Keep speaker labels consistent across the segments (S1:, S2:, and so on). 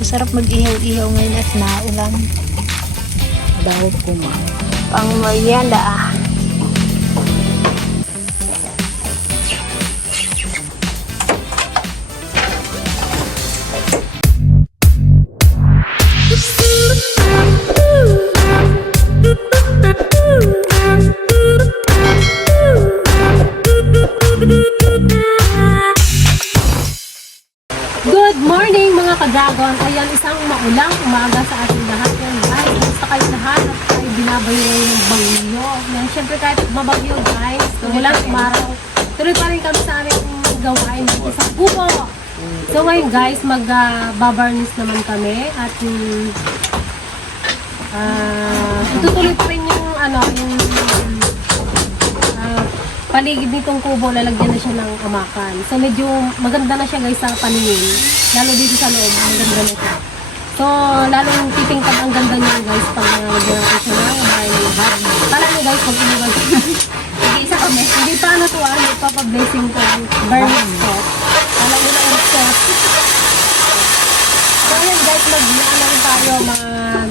S1: Masarap mag-ihaw-ihaw ngayon at naulan.
S2: Daw kuma.
S1: Pang merienda ah.
S3: Good ka-dragon! Ayan, isang maulang umaga sa ating lahat. Yan, guys, kumusta kayo lahat? At tayo binabayo ng bagyo. Yan, syempre kahit mabagyo guys, walang umaraw. Tuloy pa rin kami sa aming gawain dito sa kubo. So ngayon guys, mag-babarnis naman kami at um, ah, itutuloy pa rin yung ano, yung paligid nitong kubo, lalagyan na siya ng amakan. So medyo maganda na siya guys sa paningin. Lalo dito sa loob, maganda na siya. So, lalong titingkad ang ganda niya guys pag nalagyan natin siya ng bahay Kala nyo guys, pag inibag Nag-iisa kami. Hindi pa ano to ah, nagpapablessing ko. Burn ko. Kala nyo na ang set. So, ayan guys, mag ano rin tayo, mag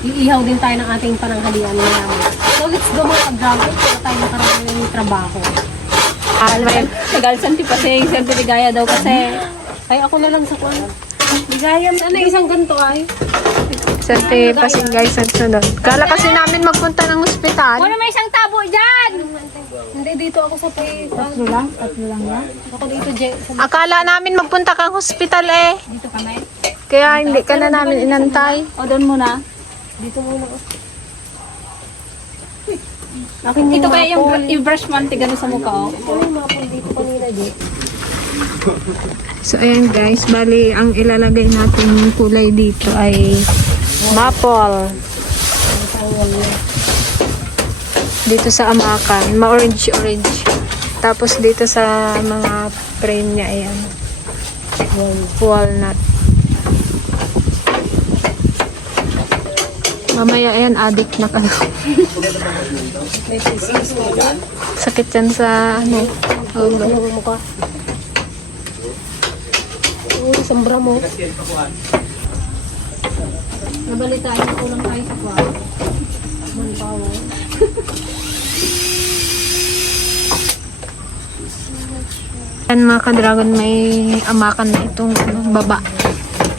S3: iihaw din tayo ng ating pananghalian na So, let's go mga. Para tayo makaroon ng trabaho.
S2: Alay. Nagalsan ti paseng. Siyempre ligaya daw kasi.
S3: Ay, ako na lang sa kwan. Ligayam. Ano, isang ganito ay?
S1: Sa te pasing guys ang sunod. Kala kasi namin magpunta ng ospital.
S2: Wala may isang tabo dyan!
S3: Hindi, dito ako sa pay.
S2: Tatlo lang? Tatlo lang yan?
S3: Ako dito. Sa
S1: Akala namin magpunta kang hospital eh.
S2: Dito kami?
S1: Kaya hindi ka na namin inantay.
S2: O doon muna?
S3: Dito muna ako. Akin
S2: Ito
S3: yung
S2: kaya yung,
S3: mapol.
S2: yung brush man tigano sa mukha oh.
S3: Ano yung mapol dito kanina, Je?
S1: So ayan guys, bali ang ilalagay natin kulay dito ay maple. Dito sa amakan, ma-orange orange. Tapos dito sa mga frame niya ayan. Walnut. Mamaya ayan, addict na ka. Sakit yan sa ano, ulo.
S3: Ano mo mukha? Oo, sambra mo. Nabalitaan ko lang tayo sa kwa. Manpower.
S1: Yan mga ka-dragon, may amakan na itong ano, baba.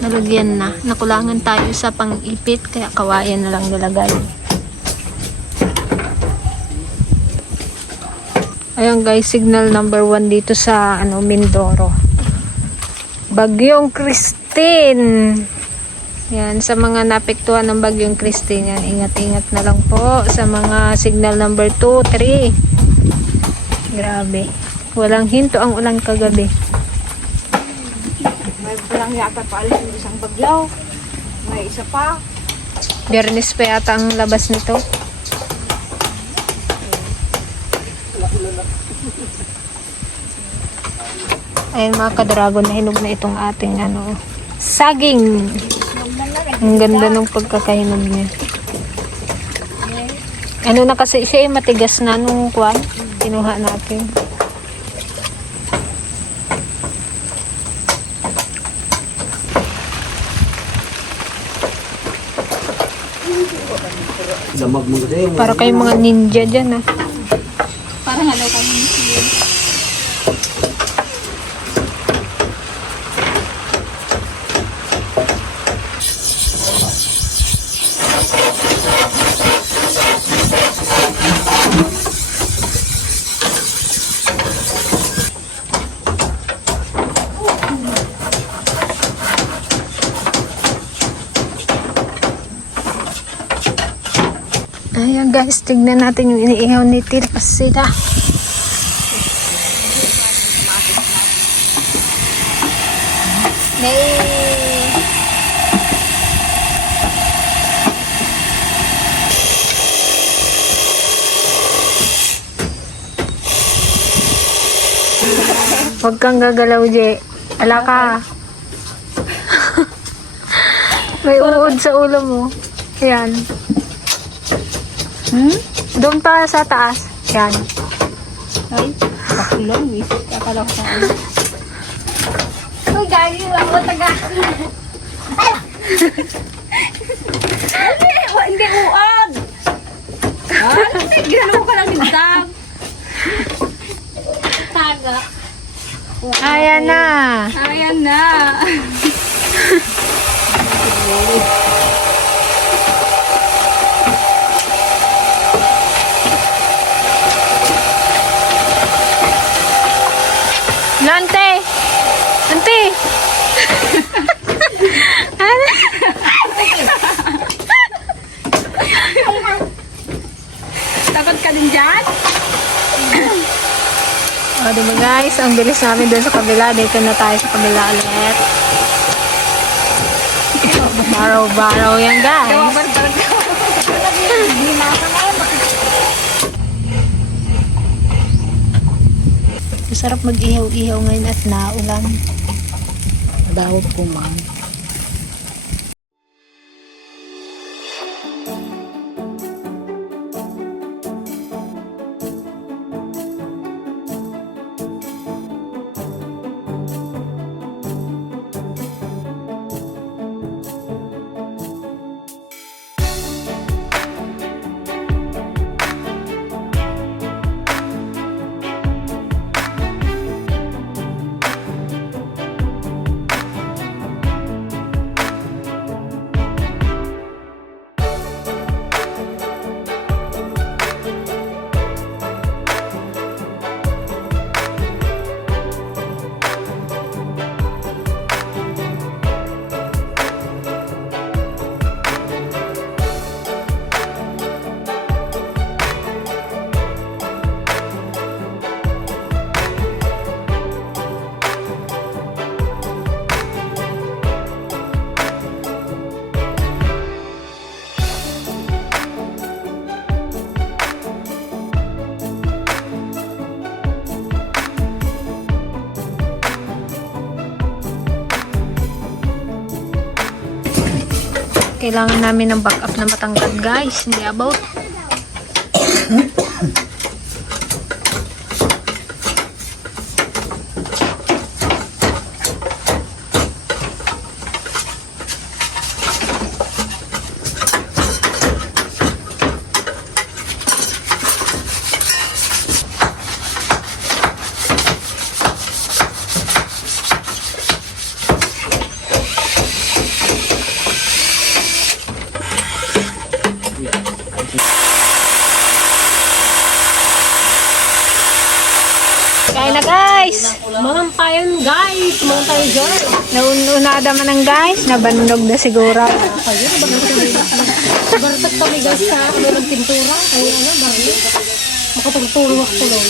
S1: Nalagyan na. Nakulangan tayo sa pang-ipit, kaya kawayan na lang nilagay. Ayan guys, signal number one dito sa ano Mindoro. Bagyong Christine. Yan, sa mga napektuhan ng Bagyong Christine, yan, ingat-ingat na lang po sa mga signal number 2, 3. Grabe. Walang hinto ang ulan kagabi.
S2: Lang yata pa alis yung isang baglaw. May isa pa.
S1: Biyernes pa yata ang labas nito. Ayun mga ka-dragon, nahinog na itong ating ano, saging. Ang ganda ng pagkakahinog niya. Ano na kasi siya eh, matigas na nung kwan. Kinuha natin.
S4: Damag mo kasi
S1: Para kayong mga ninja dyan ah.
S2: Parang halaw kami.
S1: Ayan guys, tignan natin yung iniihaw ni Til Pasita. May... Huwag kang gagalaw, Je. Ala ka. May uod sa ulo mo. Yan.
S2: Hmm?
S1: Doon pa sa taas. Yan.
S2: Ay, pakulong. Isip ka pala ko sa ano.
S3: Uy, gayo. Ako taga.
S2: Hindi, uod. Ah, ginano ko lang yung dam.
S3: Taga.
S1: Ayan na.
S2: Ayan na.
S1: Nante! Ante! ano?
S2: Takot ka din dyan?
S1: O, diba guys? Ang bilis namin doon sa kabila. Dito na tayo sa kabila ulit. Baraw-baraw yan guys. Masarap mag-ihaw-ihaw ngayon at naulan.
S2: Dawag ko man.
S1: Kailangan namin ng backup na matangkad guys. Hindi about. Kain na guys!
S3: Mga tayo guys. Mga tayo dyan.
S1: Naununada man ang guys. Nabannog na siguro.
S3: Bartag kami guys sa ano ng pintura. Ay ano, barli. Makapagturo ako lang.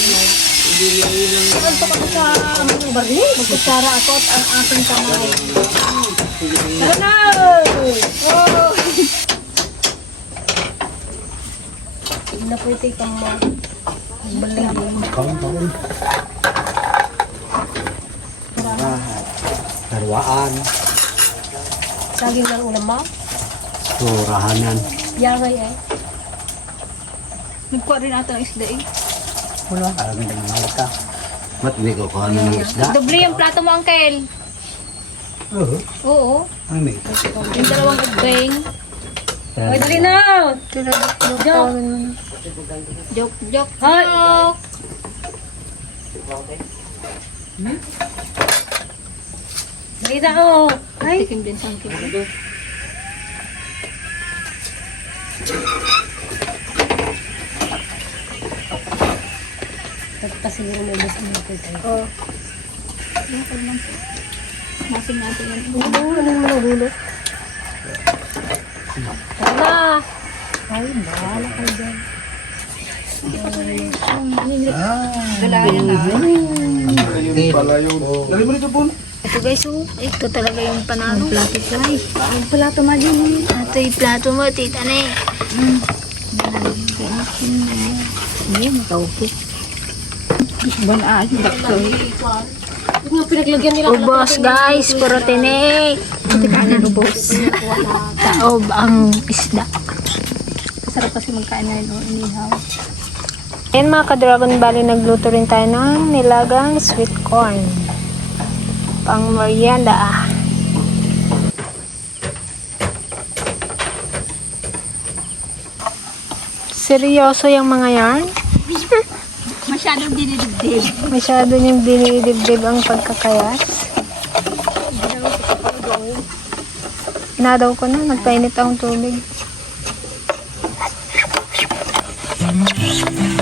S3: Anto ako sa ano, barli. Magkutsara ako at ang aking kamay. Tara na! Oh! Hindi na pwede kang ma... Maling
S4: Kaon, kaon. Darwaan,
S3: Saging ng ulam mo.
S4: surahanan.
S3: Yaway eh.
S2: Nagkuha rin ata ng isda eh.
S4: Wala. Alam mo ng malaka. Ba't hindi ko kuha ng isda?
S2: Doble yung plato mo, Uncle.
S4: Oo.
S2: Oo.
S4: Ano may
S2: Yung dalawang ugbeng.
S3: Ay, dali na! Joke!
S2: Joke, joke, joke.
S3: Dali na oh! Ay!
S2: Tikim din sa Uncle.
S3: Tapos siguro may mas natin tayo.
S2: Oo. Masin natin yan.
S3: Ano, ano mo nagulo? Tara! Ay, bahala kayo dyan.
S2: Galayan na.
S1: Ito guys, oh. Ito talaga yung panalo. Ang plato guys. Ang plato mo din. Ito yung plato mo, tita ne. Hindi, makaupit.
S2: Banaan, daksoy.
S3: Yung mga pinaglagyan nila.
S1: Ubos guys, puro tinik.
S2: Kanin ubos.
S1: Taob ang isda.
S2: Sarap kasi magkain na yun, inihaw.
S1: Ayan mga ka-Dragon Valley, nagluto rin tayo ng nilagang sweet corn pang merienda ah. Seryoso yung mga yarn?
S2: Masyadong dinidibdib.
S1: Masyado niyang dinidibdib ang pagkakayas. Nadaw ko na, nagpainit akong tubig. Mm-hmm.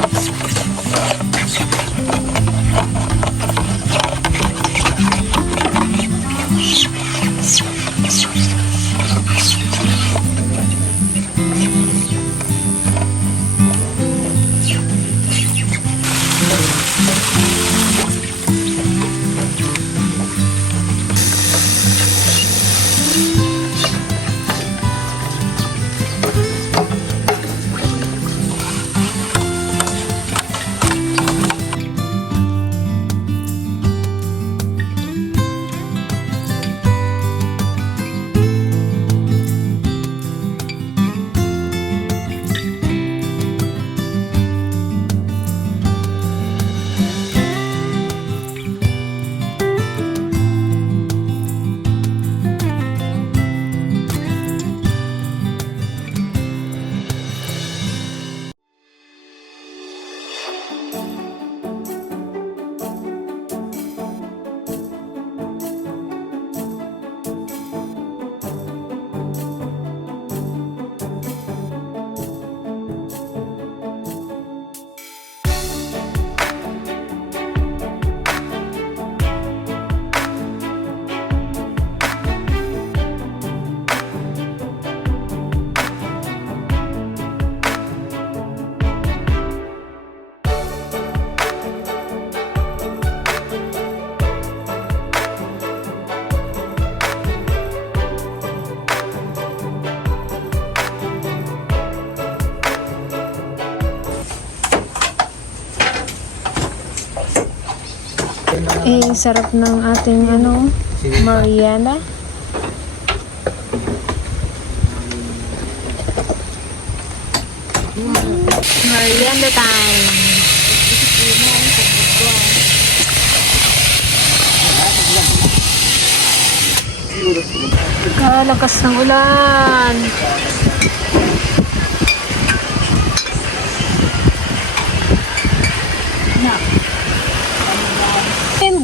S1: Eh, sarap ng ating ano, merienda. Merienda time. Kalakas ng ulan.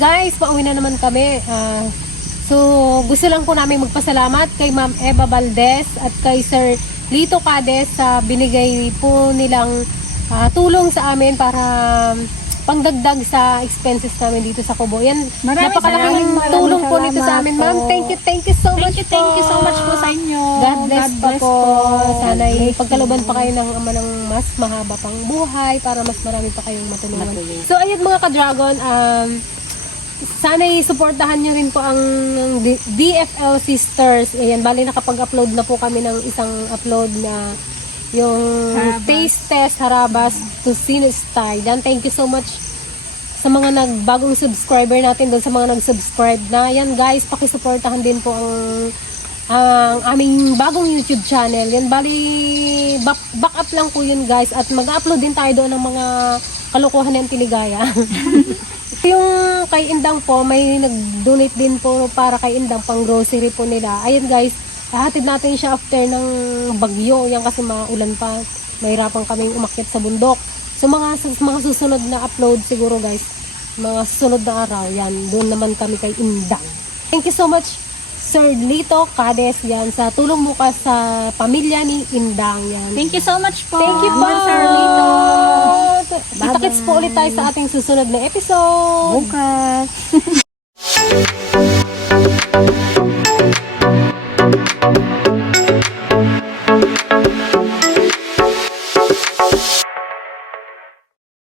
S3: Guys, pauwi na naman kami. Ah, so, gusto lang po namin magpasalamat kay Ma'am Eva Valdez at kay Sir Lito Cades sa binigay po nilang ah, tulong sa amin para um, pangdagdag sa expenses namin dito sa Kubo. Yan,
S2: Maraming
S3: napakalaking
S2: salamat,
S3: tulong po
S2: maraming
S3: nito sa amin, ma'am. Thank you, thank you so much
S2: Thank you, thank you so much po sa inyo.
S3: God bless,
S2: God bless
S3: po.
S2: po.
S3: Sana pagkaluban pa kayo ng ama ng mas mahaba pang buhay para mas marami pa kayong matulungan. So ayun mga ka-dragon, um, sana i-supportahan nyo rin po ang DFL Sisters. Ayan, bali nakapag-upload na po kami ng isang upload na yung
S2: Harabas.
S3: taste test harabas to Sinistay. Dan, thank you so much sa mga nagbagong subscriber natin doon sa mga nag-subscribe na yan guys pakisuportahan din po ang ang aming bagong YouTube channel yan bali back, back up lang po yun guys at mag-upload din tayo doon ng mga kalokohan ng tiligaya yung kay Indang po may nag-donate din po para kay Indang pang grocery po nila ayun guys hahatid natin siya after ng bagyo yan kasi maulan pa mahirapan kaming umakyat sa bundok So mga mga susunod na upload siguro guys, mga susunod na araw, yan, doon naman kami kay Indang. Thank you so much Sir Lito Cades yan sa tulong mo ka sa pamilya ni Indang yan.
S2: Thank you so much po.
S3: Thank you po,
S2: Sir Lito.
S3: Kita-kits po ulit tayo sa ating susunod na episode.
S2: Bukas.